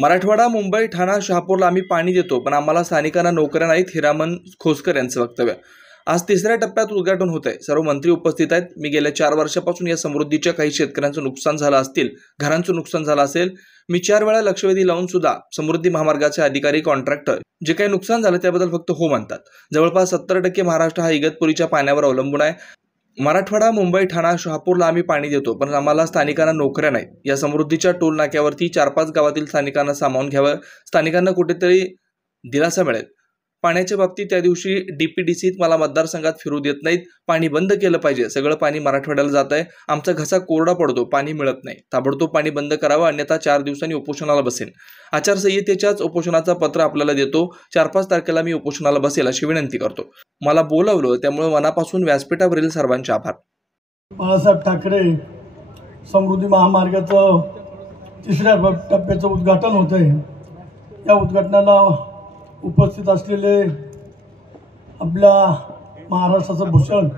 मराठवाडा, मुंबई, ठाणा, शहापूरला आम्ही पाणी देतो, पण आम्हाला स्थानिकांना नोकऱ्या नाहीत. हिरामन खोसकर यांचं वक्तव्य. आज तिसऱ्या टप्प्यात उद्घाटन होत आहे. सर्व मंत्री उपस्थित आहेत. मी गेल्या 4 वर्षापासून या समृद्धीच्या काही शेतकऱ्यांचं नुकसान झालं असतील, घरांचं नुकसान झालं असेल. मी 4 वेळा लक्षवेधी लावून सुद्धा समृद्धी महामार्गाचे अधिकारी, कॉन्ट्रॅक्टर जे काही नुकसान झालं त्याबद्दल फक्त हो म्हणतात. जवळपास 70% महाराष्ट्र हा इगतपुरीच्या पाण्यावर अवलंबून आहे. मराठवाडा, मुंबई, ठाणा, शहापूरला आम्ही पाणी देतो, पण आम्हाला स्थानिकांना नोकऱ्या नाहीत. या समृद्धीच्या टोल नाक्यावरती 4-5 गावातील स्थानिकांना सामावून घ्यावं. स्थानिकांना कुठेतरी दिलासा मिळेल. पाण्याच्या बाबतीत त्या दिवशी डीपीडीसीत मला मतदारसंघात फिरू देत नाहीत. पाणी बंद केलं पाहिजे. सगळं पाणी मराठवाड्याला जात आहे. आमचा घसा कोरडा पडतो, पाणी मिळत नाही. ताबडतोब पाणी बंद करावं, अन्यथा 4 दिवसांनी उपोषणाला बसेन. आचारसंहितेच्याच उपोषणाचं पत्र आपल्याला देतो. 4-5 तारखेला मी उपोषणाला बसेल अशी विनंती करतो. मला बोलावलं त्यामुळे मनापासून व्यासपीठावरील सर्वांचे आभार. बाळासाहेब ठाकरे समृद्धी महामार्गाचं 3ऱ्या टप्प्याचं उद्घाटन होत आहे. या उद्घाटनाला उपस्थित असलेले आपल्या महाराष्ट्राचं भूषण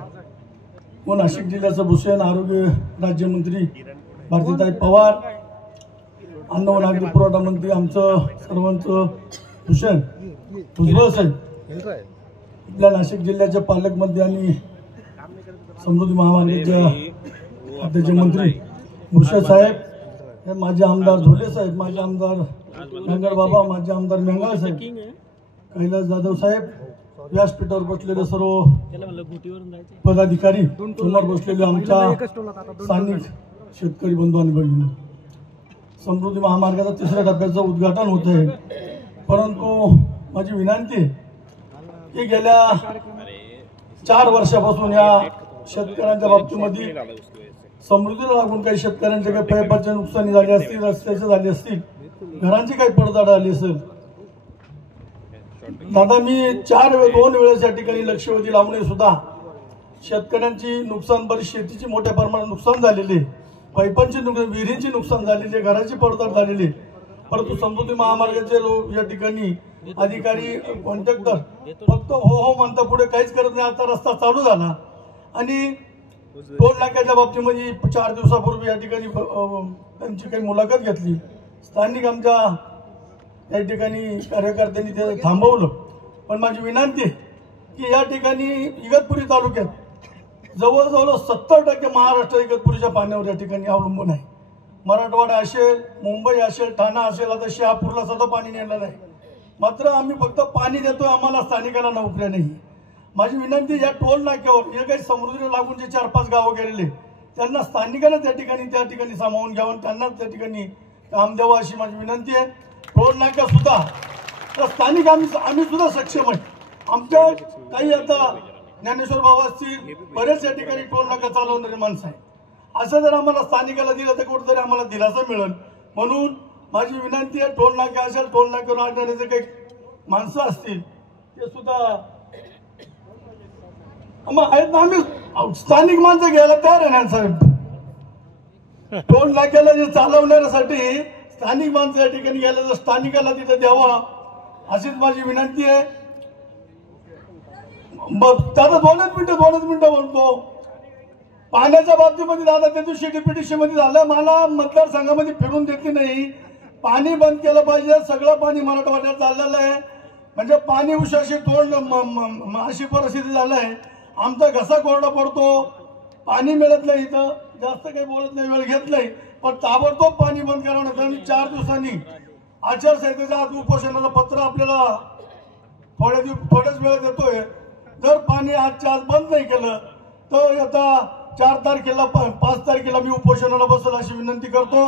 व नाशिक जिल्ह्याचं भूषण आरोग्य राज्यमंत्री भारतीताई पवार, अन्न व नागरी पुरवठा मंत्री आमचं सर्वांचं भूषण भुजबळ साहेब, आपल्या नाशिक जिल्ह्याचे पालकमंत्री आणि समृद्धी महामार्गाचे खात्याचे मंत्री भुसे साहेब, हे माझे आमदार झोले साहेब, माझे आमदार नगर बाबा, माझे आमदार मेंगाळ साहेब, कैलास जाधव साहेब, व्यासपीठावर बसलेले सर्व पदाधिकारी, समोर बसलेले आमच्या स्थानिक शेतकरी बंधू आणि भगिनी. समृद्धी महामार्गाचा 3ऱ्या टप्प्याचं उद्घाटन होत आहे. परंतु माझी विनंती आहे की गेल्या 4 वर्षापासून या शेतकऱ्यांच्या बाबतीमध्ये समृद्धीला लागून काही शेतकऱ्यांचे काही पैपाचे नुकसानी झाली असतील, रस्त्याचे झाले असतील, घरांची काही पडझड आली असेल. दादा, मी 2 वेळेस या ठिकाणी लक्षवेधी लावणे सुद्धा शेतकऱ्यांची नुकसान, बरीच शेतीची मोठ्या प्रमाणात नुकसान झालेले, पैपांची नुकसान, विहिरींची नुकसान झालेली, घराची पडझड झालेली. परंतु समृद्धी महामार्गाचे लोक या ठिकाणी अधिकारी, कॉन्ट्रॅक्टर फक्त हो म्हणता पुढे काहीच करत नाही. आता रस्ता चालू झाला आणि टोल नाक्याच्या बाबतीमध्ये 4 दिवसापूर्वी या ठिकाणी त्यांची काही मुलाखत घेतली. स्थानिक आमच्या या ठिकाणी कार्यकर्त्यांनी ते थांबवलं. पण माझी विनंती की या ठिकाणी इगतपुरी तालुक्यात जवळजवळ 70% महाराष्ट्र इगतपुरीच्या पाण्यावर या ठिकाणी अवलंबून आहे. मराठवाडा असेल, मुंबई असेल, ठाणा असेल, आता शहापूरला सुद्धा पाणी नेलं नाही. मात्र आम्ही फक्त पाणी देतोय, आम्हाला स्थानिकांना नोकऱ्या नाही. माझी विनंती, या टोल नाक्यावर हे काही समृद्धीला लागून जे 4-5 गावं गेलेले त्यांना स्थानिकांना त्या ठिकाणी सामावून घ्यावं, त्यांनाच त्या ठिकाणी काम द्यावं अशी माझी विनंती आहे. टोल नाक्या सुद्धा तर स्थानिक आम्ही सुद्धा सक्षम आहे. आमच्या काही आता ज्ञानेश्वर बाबा असतील, बरेच या ठिकाणी टोल नाका चालवणारे माणसं आहे. असं जर आम्हाला स्थानिकाला दिलं तर कुठेतरी आम्हाला दिलासा मिळेल. म्हणून माझी विनंती आहे, टोल नाका असेल, टोल नाक्यावर आणणारे जे काही माणसं असतील ते सुद्धा आहेत ना, आम्ही स्थानिक माणसं घ्यायला तयार आहे ना साहेब. टोल नाक्याला जे चालवण्यासाठी स्थानिक माणसं या ठिकाणी गेल्या तर स्थानिकाला तिथे द्यावा अशीच माझी विनंती आहे. दादा 2 मिनिटं बोलतो. पाण्याच्या बाबतीमध्ये दादा त्या दिवशी डीपीडीसी मध्ये झालं, मला मतदारसंघामध्ये फिरून देते नाही. पाणी बंद केलं पाहिजे. सगळं पाणी मराठवाड्यात चाललेलं आहे. म्हणजे पाणी उशाशी तोड अशी परिस्थिती झाली आहे. आमचा घसा कोरडा पडतो, पाणी मिळत नाही. इथं जास्त काही बोलत नाही, वेळ घेत नाही, पण ताबडतोब पाणी बंद करावं. आणि 4 दिवसांनी आचारसंहितेच्या आत उपोषणाचं पत्र आपल्याला थोड्याच वेळ देतोय. जर पाणी आजच्या आज बंद नाही केलं तर आता 4 तारखेला 5 तारखेला मी उपोषणाला बसेल अशी विनंती करतो.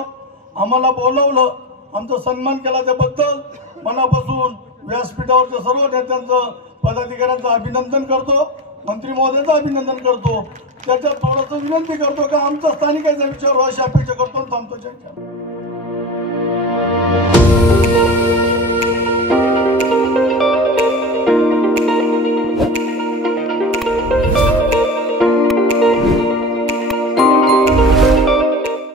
आम्हाला बोलावलं, आमचा सन्मान केला त्याबद्दल मनापासून व्यासपीठावरच्या सर्व नेत्यांचं, पदाधिकाऱ्यांचं अभिनंदन करतो. मंत्री महोदयाचं अभिनंदन करतो. त्याच्यात थोडंसं विनंती करतो का आमचा स्थानिकांचा विचार अशी अपेक्षा करतो. थांबतो.